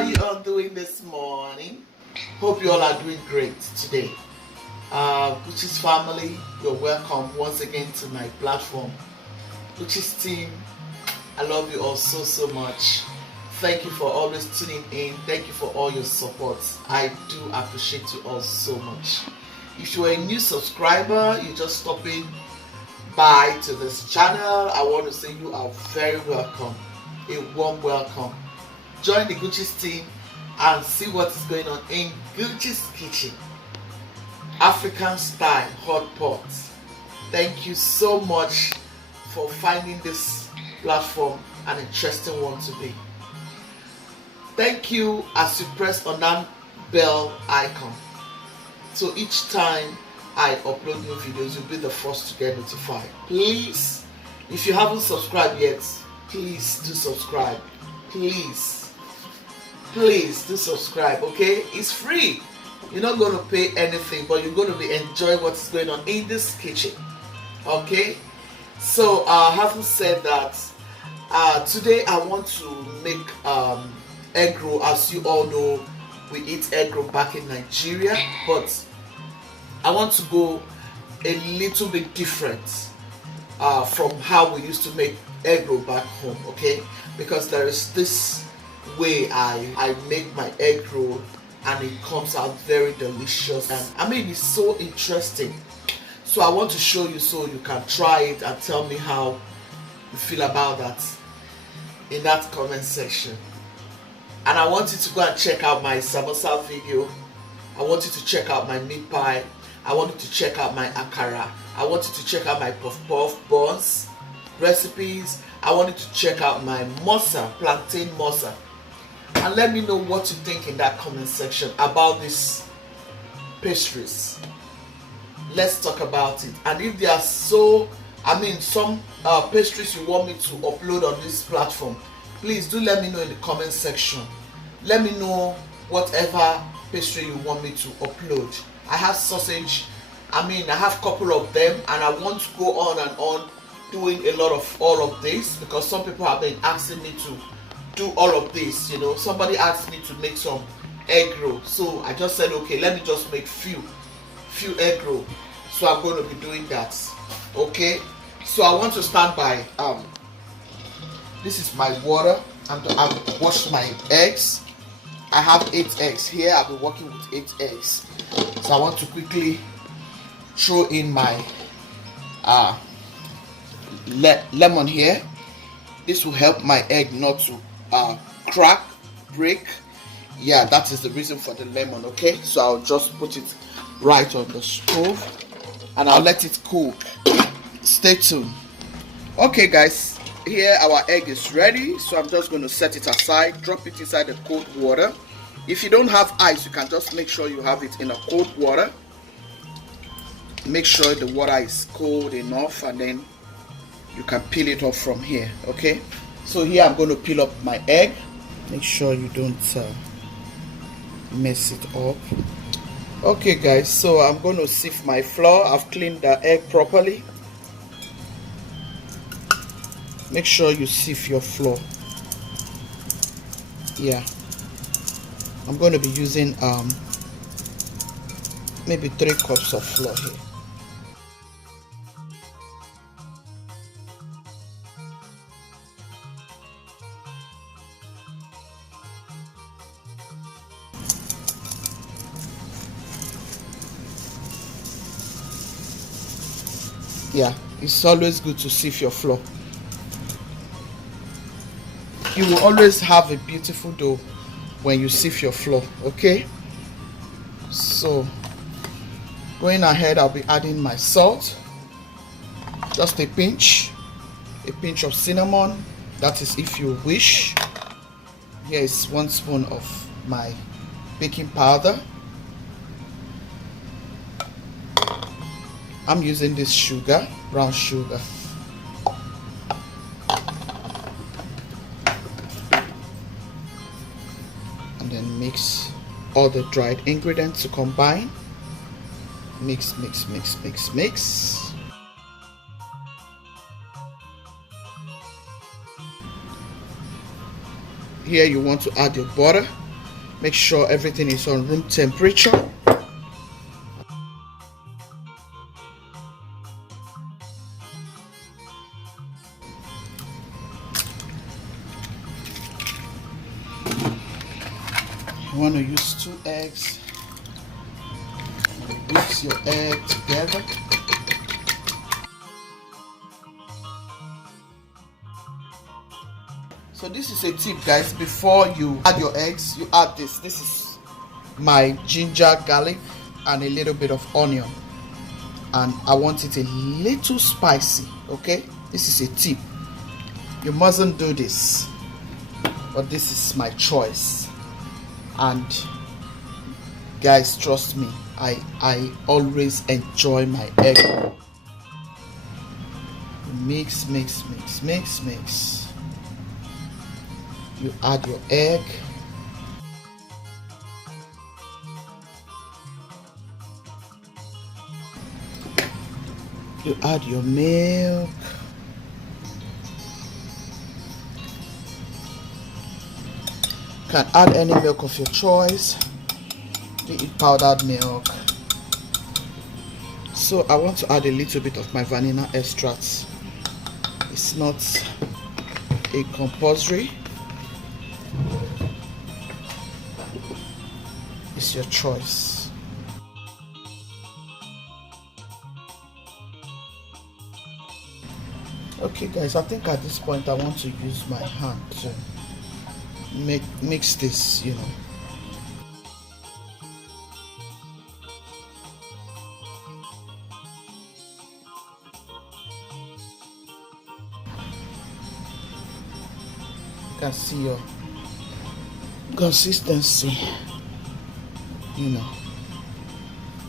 how you all doing this morning? Hope you all are doing great today. Guchies family, you're welcome once again to my platform. Guchies team, I love you all so much. Thank you for always tuning in. Thank you for all your support. I do appreciate you all so much. If you're a new subscriber, you're just stopping by to this channel, I want to say you are very welcome. A warm welcome. Join the Guchies team and see what is going on in Guchies kitchen. African style hot pot. Thank you so much for finding this platform an interesting one to be. Thank you as you press on that bell icon. So each time I upload new videos, you'll be the first to get notified. Please, if you haven't subscribed yet, please do subscribe. Please do subscribe, okay? It's free. You're not going to pay anything, but you're going to be enjoying what's going on in this kitchen, okay? So having said that, today I want to make egg roll. As you all know, we eat egg roll back in Nigeria, but I want to go a little bit different from how we used to make egg roll back home, okay? Because there is this way I make my egg roll and it comes out very delicious, and I mean, it's so interesting. So I want to show you so you can try it and tell me how you feel about that in that comment section. And I want you to go and check out my samosa video. I want you to check out my meat pie. I want you to check out my akara. I want you to check out my puff puff buns recipes. I want you to check out my mosa, plantain mosa. And let me know what you think in that comment section about these pastries. Let's talk about it. And if there are some pastries you want me to upload on this platform, please do let me know in the comment section. Let me know whatever pastry you want me to upload. I have sausage, I have a couple of them, and I want to go on and on doing a lot of all of this because some people have been asking me to do all of this. You know, somebody asked me to make some egg roll, so I just said, okay, let me just make few egg roll. So I'm going to be doing that. Okay, so I want to start by this is my water. I've washed my eggs. I have 8 eggs here. I've been working with 8 eggs. So I want to quickly throw in my lemon here. This will help my egg not to crack, break. Yeah, that is the reason for the lemon, okay? So I'll just put it right on the stove and I'll let it cook. Stay tuned. Okay guys, here our egg is ready, so I'm just going to set it aside, drop it inside the cold water. If you don't have ice, you can just make sure you have it in a cold water. Make sure the water is cold enough and then you can peel it off from here, okay? So here I'm going to peel up my egg. Make sure you don't mess it up. Okay guys, so I'm going to sieve my flour. I've cleaned the egg properly. Make sure you sieve your flour. Yeah, I'm going to be using maybe 3 cups of flour here. Yeah, it's always good to sieve your flour. You will always have a beautiful dough when you sieve your flour, okay? So going ahead, I'll be adding my salt, just a pinch of cinnamon, that is if you wish. Here is 1 spoon of my baking powder. I'm using this sugar, brown sugar. And then mix all the dried ingredients to combine. Mix. Here you want to add your butter. Make sure everything is on room temperature. You want to use 2 eggs. Mix your egg together. So this is a tip, guys. Before you add your eggs, you add this. This is my ginger, garlic, and a little bit of onion. And I want it a little spicy, okay? This is a tip. You mustn't do this, but this is my choice. And guys, trust me, I always enjoy my egg. Mix, mix, mix, mix, mix. You add your egg. You add your milk. You can add any milk of your choice, be it powdered milk. So I want to add a little bit of my vanilla extract. It's not a compulsory. It's your choice. Okay guys, I think at this point I want to use my hand to mix this, you know. You can see your consistency, you know.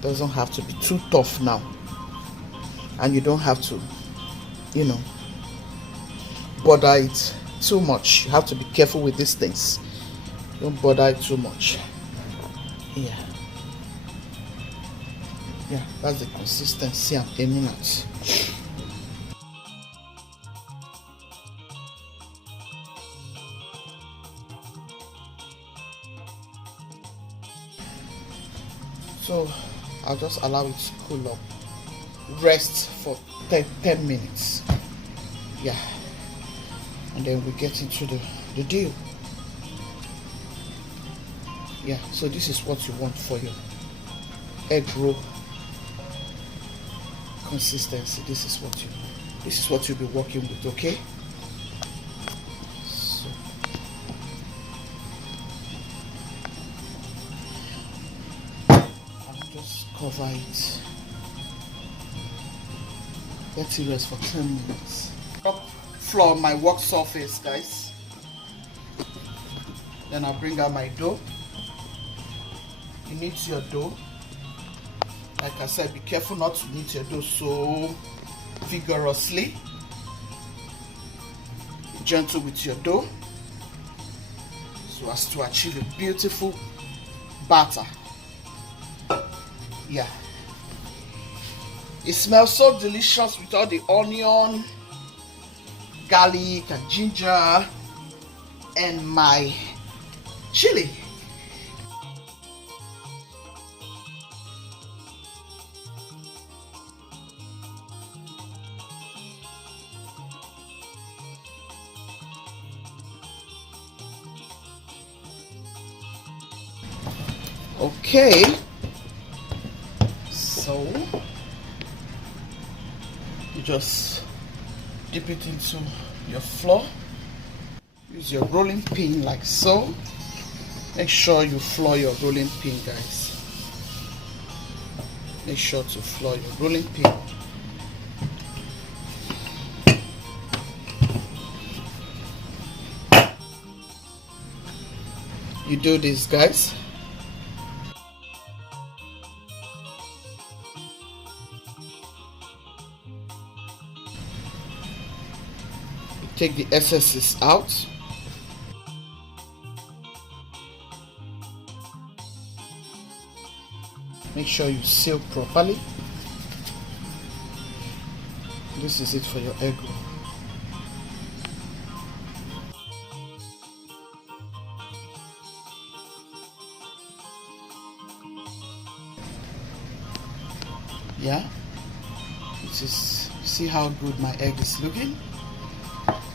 Doesn't have to be too tough now, and you don't have to, you know, bother it too much. You have to be careful with these things. Don't bother it too much. Yeah, that's the consistency I'm aiming at. So I'll just allow it to cool up, rest for 10 minutes. Yeah, and then we get into the deal. Yeah, so this is what you want for your egg roll consistency. This is what you'll be working with, okay? So I'll just cover it. Let it rest for 10 minutes. Up floor my work surface, guys. Then I'll bring out my dough. You knead your dough. Like I said, be careful not to knead your dough so vigorously. Be gentle with your dough so as to achieve a beautiful batter. Yeah, it smells so delicious with all the onion, garlic and ginger and my chili. Okay, so you just dip it into your flour. Use your rolling pin like so. Make sure you flour your rolling pin, guys. Make sure to flour your rolling pin. You do this, guys. Take the excesses out. Make sure you seal properly. This is it for your egg roll. Yeah, see how good my egg is looking.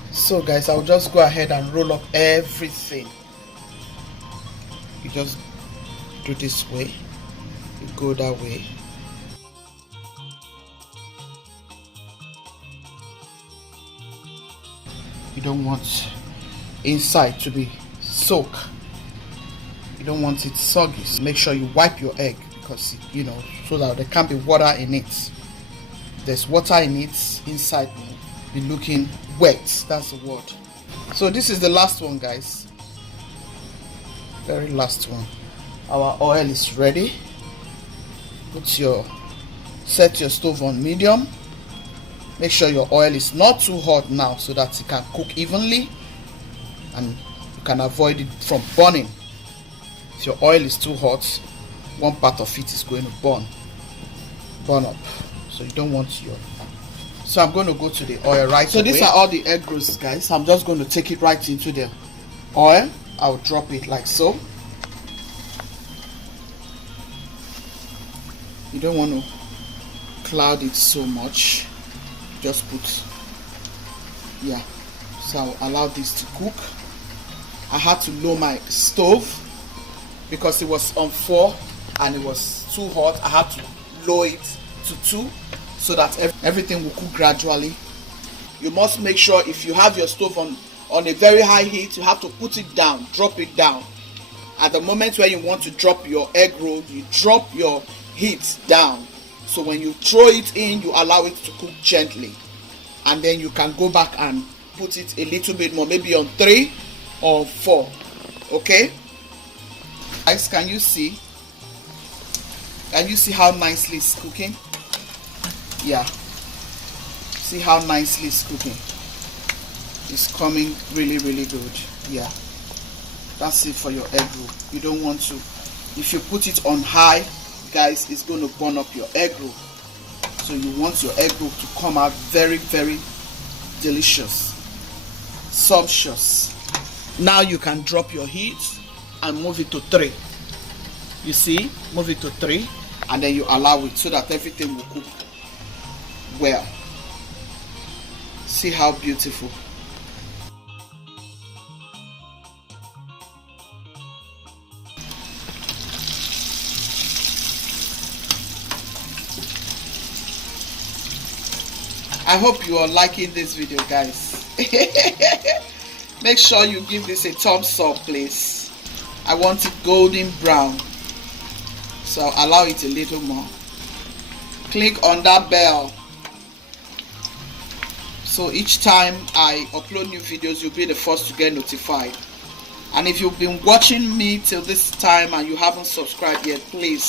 So guys, I'll just go ahead and roll up everything. You just do this way, you go that way. You don't want inside to be soaked. You don't want it soggy. So make sure you wipe your egg, because you know, so that there can't be water in it. There's water in it, inside will be looking wet. That's the word. So this is the last one, guys. Very last one. Our oil is ready. Set your stove on medium. Make sure your oil is not too hot now, so that it can cook evenly and you can avoid it from burning. If your oil is too hot, one part of it is going to burn up. So you don't want your. So I'm going to go to the oil right away. So these are all the egg rolls, guys. I'm just going to take it right into the oil. I'll drop it like so. You don't want to cloud it so much. Just put, yeah. So I'll allow this to cook. I had to lower my stove because it was on 4 and it was too hot. I had to lower it to 2 so that everything will cook gradually. You must make sure if you have your stove on a very high heat, you have to put it down, drop it down. At the moment where you want to drop your egg roll, you drop your heat down. So when you throw it in, you allow it to cook gently. And then you can go back and put it a little bit more, maybe on 3 or 4. Okay? Guys, can you see? Can you see how nicely it's cooking? Yeah. See how nicely it's cooking. It's coming really, really good. Yeah. That's it for your egg roll. You don't want to. If you put it on high, guys, it's going to burn up your egg roll. So you want your egg roll to come out very, very delicious, sumptuous. Now you can drop your heat and move it to 3. You see, move it to 3, and then you allow it so that everything will cook well. See how beautiful. I hope you are liking this video, guys. Make sure you give this a thumbs up, please. I want it golden brown, so I'll allow it a little more. Click on that bell, so each time I upload new videos, you'll be the first to get notified. And if you've been watching me till this time and you haven't subscribed yet, please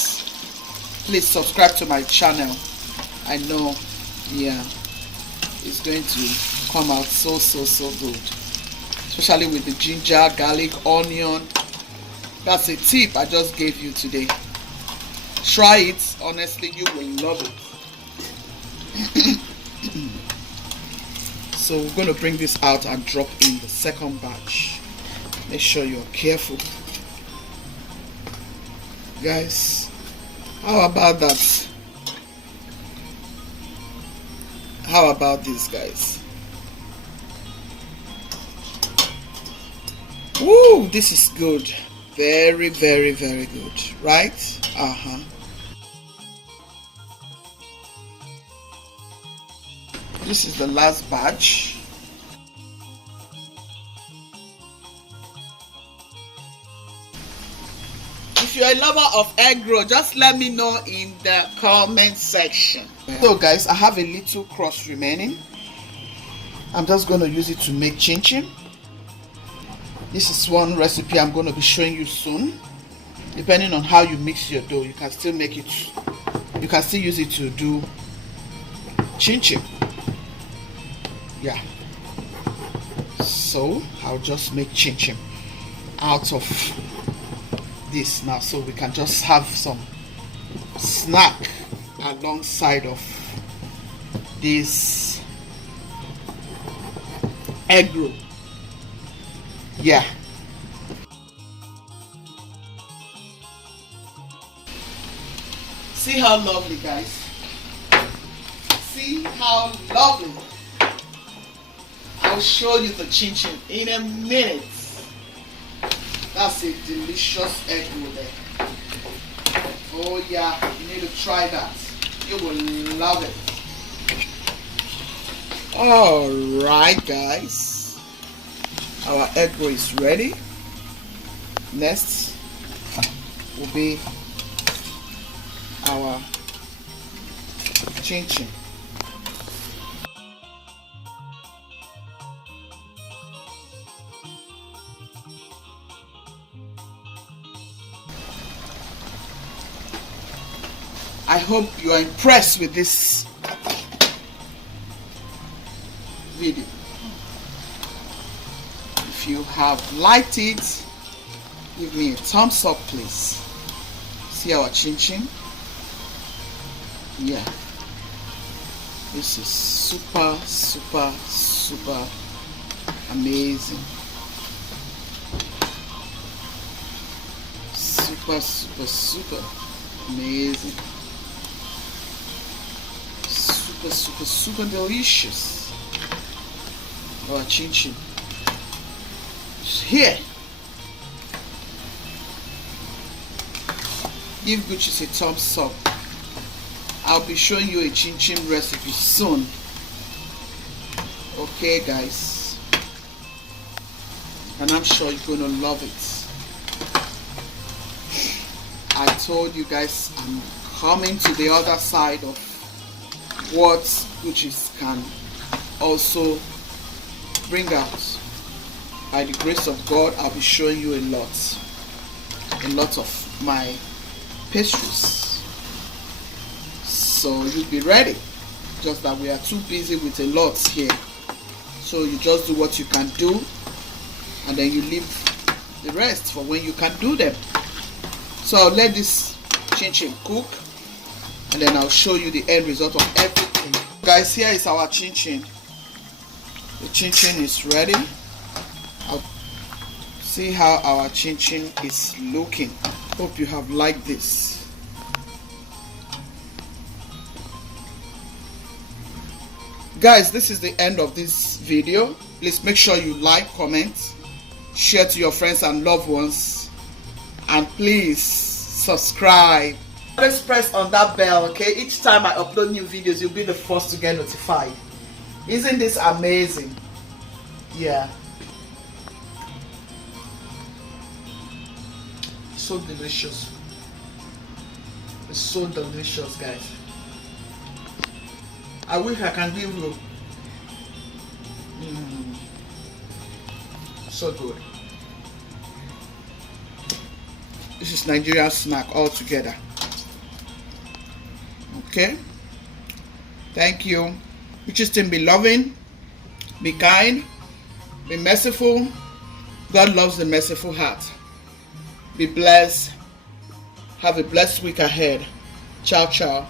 subscribe to my channel. I know, yeah, it's going to come out so good, especially with the ginger, garlic, onion. That's a tip I just gave you today. Try it. Honestly, you will love it. So we're going to bring this out and drop in the second batch. Make sure you're careful, guys. How about that? How about this, guys? Woo, this is good. Very, very, very good, right? This is the last batch. If you're a lover of EGGROW, just let me know in the comment section. So guys, I have a little crust remaining. I'm just going to use it to make chin chin. This is one recipe I'm going to be showing you soon. Depending on how you mix your dough, you can still make it, you can still use it to do chin chin. Yeah. So I'll just make chin chin out of this now, so we can just have some snack alongside of this EGGROW. Yeah. See how lovely, guys. see how lovely. I'll show you the chin chin in a minute. That's a delicious egg roll there. Oh yeah, you need to try that. You will love it. Alright guys, our egg roll is ready. Next will be our chin chin. I hope you are impressed with this video. If you have liked it, give me a thumbs up please. See our chin chin? Yeah. This is super amazing. Super amazing. Super delicious. Our chin chin is here. Give Guchies a thumbs up. I'll be showing you a chin chin recipe soon. Okay guys, and I'm sure you're gonna love it. I told you guys I'm coming to the other side of what Guchies can also bring out. By the grace of God, I'll be showing you a lot of my pastries, so you'll be ready. Just that we are too busy with a lot here, so you just do what you can do and then you leave the rest for when you can do them. So I'll let this chin chin cook and then I'll show you the end result of everything. Guys, here is our chin chin. The chin chin is ready. I'll see how our chin chin is looking. Hope you have liked this. Guys, this is the end of this video. Please make sure you like, comment, share to your friends and loved ones, and please subscribe. Let's press on that bell, okay? Each time I upload new videos, you'll be the first to get notified. Isn't this amazing? Yeah. So delicious. It's so delicious, guys. I wish I can give you so good. This is Nigerian snack all together. Okay, thank you. Guchies team, be loving, be kind, be merciful. God loves the merciful heart. Be blessed. Have a blessed week ahead. Ciao, ciao.